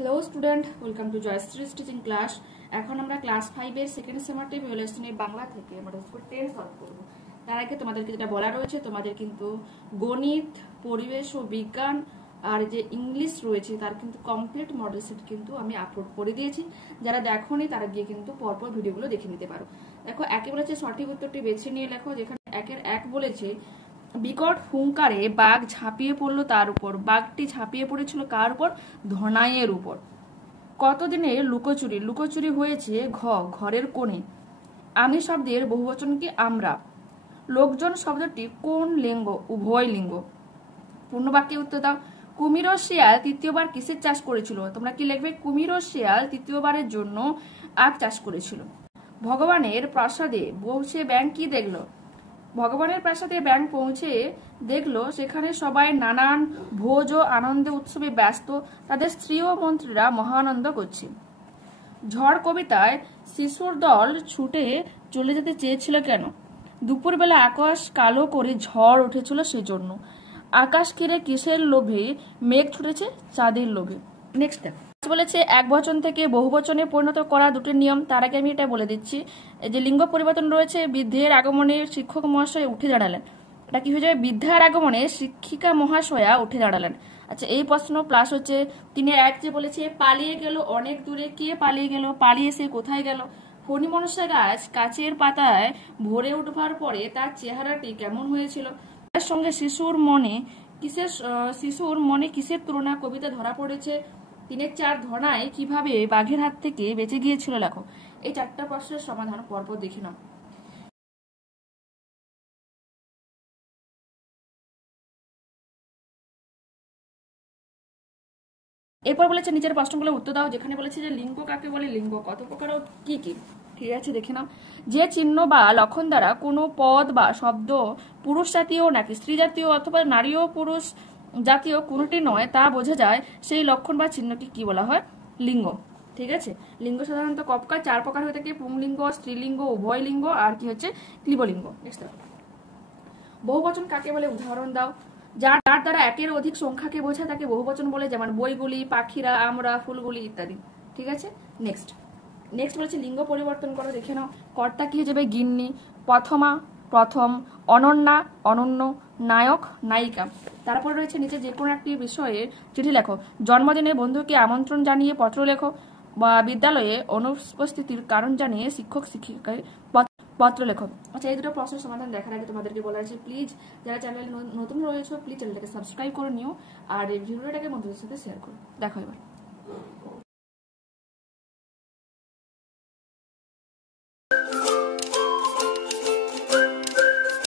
Hello student, welcome to Jayashree's teaching class. এখন আমরা class 5 এর সেকেন্ড সেমারটিভ রিলেশনের বাংলা থেকে আমরা 10 সলভ করব। তার আগে তোমাদেরকে যেটা বলা রয়েছে, তোমাদের কিন্তু গণিত, পরিবেশ ও বিজ্ঞান আর যে ইংলিশ রয়েছে তার কিন্তু কমপ্লিট মডেল সেট কিন্তু আমি আপলোড করে দিয়েছি। যারা দেখোনি তারা গিয়ে কিন্তু পরপর ভিডিওগুলো দেখে নিতে পারো। দেখো, একে বলেছে সঠিক উত্তরটি বেছে নিয়ে লেখো। যেখানে একের এক বলেছে বিকট হুঙ্কারে বাঘ ঝাঁপিয়ে পড়লো তার উপর। বাঘটি ঝাঁপিয়ে পড়েছিল কার উপর? ধনাইয়ের উপর। কতদিনে লুকোচুরি? লুকোচুরি হয়েছে ঘরের কোণে। আমি শব্দের বহুবচন কি? আমরা। লোকজন শব্দটি কোন লিঙ্গ? উভয় লিঙ্গ। পূর্ণবাক্যে উত্তর দাও। কুমির ও শিয়াল তৃতীয়বার কিসের চাষ করেছিল? তোমরা কি লিখবে? কুমির ও শিয়াল তৃতীয়বারের জন্য আখ চাষ করেছিল। ভগবানের প্রাসাদে পৌঁছে ব্যাঙ কি দেখলো? ভগবানের প্রাসাদে ব্যাঙ পৌঁছে দেখলো সেখানে সবাই নানান ভোজ ও আনন্দে উৎসবে ব্যস্ত। তাদের স্ত্রী ও মন্ত্রীরা মহানন্দ করছে। ঝড় কবিতায় শিশুর দল ছুটে চলে যেতে চেয়েছিল কেন? দুপুরবেলা আকাশ কালো করে ঝড় উঠেছিল সেজন্য। আকাশ কিরে কিসের লোভে মেঘ ছুটেছে? চাঁদের লোভে। নেক্সট বলেছে এক বচন থেকে বহু বচনে পরিণত করা দুটি নিয়ম। তার আগে আমি এটা বলে দিচ্ছি, যে লিঙ্গ পরিবর্তন রয়েছে। বৃদ্ধের আগমনে শিক্ষক মহাশয় উঠে দাঁড়ালেন, এটা কি হয়ে যাবে? বৃদ্ধার আগমনে শিক্ষিকা মহাশয়া উঠে দাঁড়ালেন। আচ্ছা, এই প্রশ্ন প্লাস হচ্ছে তিনি এক যে বলেছে পালিয়ে গেল অনেক দূরে। কে পালিয়ে গেল? পালিয়ে সে কোথায় গেল? ফণি মনসা গাছ কাচের পাতায় ভরে উঠবার পরে তার চেহারাটি কেমন হয়েছিল? তার সঙ্গে শিশুর মনে কিসের তুলনা কবিতা ধরা পড়েছে? তিনের চার ধনায় কিভাবে বাঘের হাত থেকে বেঁচে গিয়েছিল লেখো। এই চারটা প্রশ্নের সমাধান পরপর দেখে নাও। এরপর বলেছে নিচের প্রশ্নগুলো উত্তর দাও। যেখানে বলেছে যে লিঙ্গ কাকে বলে, লিঙ্গ কত প্রকার ও কি কি। ঠিক আছে, দেখে নাও। যে চিহ্ন বা লক্ষণ দ্বারা কোনো পদ বা শব্দ পুরুষ জাতীয় নাকি স্ত্রী জাতীয় অথবা নারী ও পুরুষ জাতীয় কোনোটি নয় তা বোঝা যায়, সেই লক্ষণ বা চিহ্নকে কি বলা হয়? লিঙ্গ। ঠিক আছে, লিঙ্গ সাধারণত চার প্রকার হয়ে থাকে: পুংলিঙ্গ, স্ত্রীলিঙ্গ, উভয় লিঙ্গ আর কি হচ্ছে ক্লীবলিঙ্গ। বহুবচন কাকে বলে? উদাহরণ দাও। যার দ্বারা একের অধিক সংখ্যাকে বোঝায় তাকে বহুবচন বলে, যেমন বইগুলি, পাখিরা, আমরা, ফুলগুলি ইত্যাদি। ঠিক আছে, নেক্সট বলেছে লিঙ্গ পরিবর্তন করো। দেখে নাও। কর্তা কি হয়ে যাবে? গিন্নি। প্রথমা প্রথম, অনন্যা অনন্য, নায়ক নায়িকা। তারপর রয়েছে নিচে যে কোনো একটি বিষয়ে চিঠি লেখো। জন্মদিনে বন্ধুকে আমন্ত্রণ জানিয়ে পত্র লেখো। বা বিদ্যালয়ে অনুপস্থিতির কারণ জানিয়ে শিক্ষক শিক্ষিকাকে পত্র লেখো। আচ্ছা, এই দুটো প্রশ্নের সমাধান দেখার আগে তোমাদেরকে বলা আছে, প্লিজ যারা চ্যানেল নতুন রয়েছে প্লিজ চ্যানেলটাকে সাবস্ক্রাইব করে নিও আর এই ভিডিওটাকে বন্ধুদের সাথে শেয়ার করো। দেখো এবার